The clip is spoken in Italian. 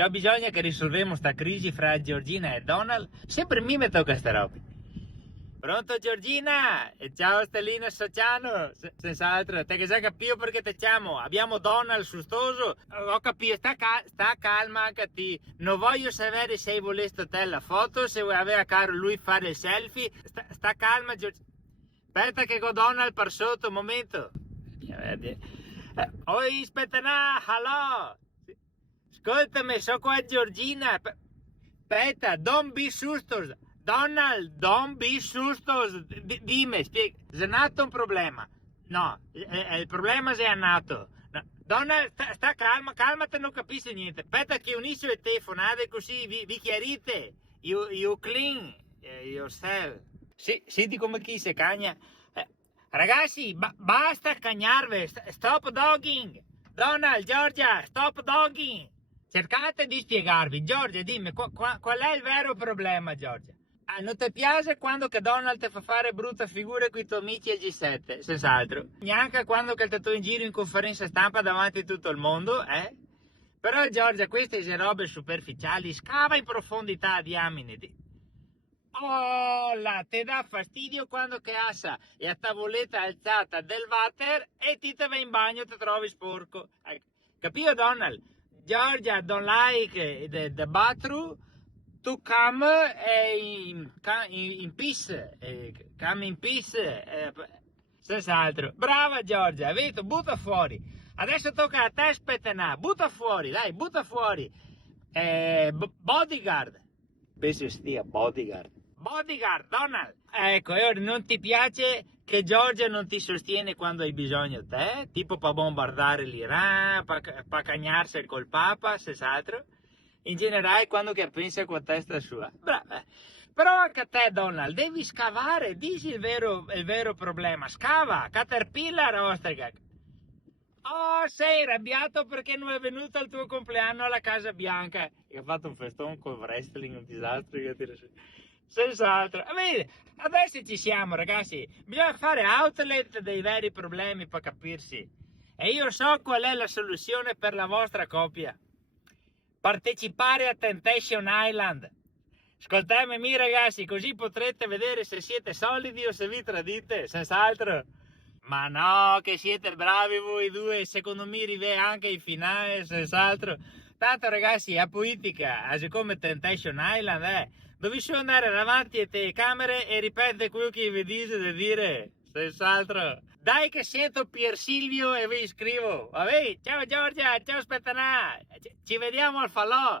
C'ho bisogno che risolviamo sta crisi fra Giorgina e Donald. Sempre mi tocca sta roba. Pronto Giorgina? E ciao Stellina Sociano. Senz'altro, te che già capito perché te chiamo. Abbiamo Donald sustoso. Ho capito, sta calma anche te. Non voglio sapere se voleste te la foto, se aveva caro lui fare il selfie. Sta calma Giorgina. Aspetta che con Donald per sotto, un momento. Oi, aspetta, hello. Ascoltami, so qua Giorgina. Aspetta, don't be sustos. Donald, don't be sustos. Dimmi, spiega. È nato un problema. No, il problema è nato. No. Donald, sta calma, calmate, non capisci niente. Aspetta che unisco le telefonate così vi chiarite. You clean yourself. Sì, senti come chi si cagna. Ragazzi, basta cagnarvi. Stop dogging. Donald, Giorgia, stop dogging. Cercate di spiegarvi. Giorgia, dimmi, qual è il vero problema, Giorgia? Non ti piace quando che Donald ti fa fare brutta figura con i tuoi amici al G7, senz'altro. Neanche quando che ti in giro in conferenza stampa davanti a tutto il mondo, eh? Però, Giorgia, queste sono robe superficiali. Scava in profondità, diamine. Oh, là, ti dà fastidio quando che assa e a tavoletta alzata del water e ti te vai in bagno e ti trovi sporco. Capito, Donald? Georgia don't like the bathroom to come in peace, come in peace, senz'altro. Brava Georgia, vedi, butta fuori. Adesso tocca a te spettenà, butta fuori, dai, butta fuori. Bodyguard. Penso stia bodyguard. Bodyguard, Donald. Ecco, e ora non ti piace che Georgia non ti sostiene quando hai bisogno te? Tipo per bombardare l'Iran, per cagnarsi col Papa, senz'altro? In generale, quando che pensa con testa sua. Brava. Però anche a te, Donald, devi scavare, dici il vero problema. Scava, Caterpillar, ostrega. Oh, sei arrabbiato perché non è venuto al tuo compleanno alla Casa Bianca. Io ho fatto un festone col wrestling, un disastro. Senz'altro. Vedi, adesso ci siamo, ragazzi. Bisogna fare outlet dei veri problemi per capirsi. E io so qual è la soluzione per la vostra coppia. Partecipare a Temptation Island. Ascoltatemi, ragazzi, così potrete vedere se siete solidi o se vi tradite, senz'altro. Ma no, che siete bravi voi due, secondo me arriva anche in finale, senz'altro. Tanto, ragazzi, a politica, come Temptation Island, Dovevi andare davanti a telecamere e ripetere quello che vi dice di dire, senz'altro. Dai che sento Pier Silvio e vi scrivo. Vabbè, ciao Giorgia, ciao Spettanà, ci vediamo al falò.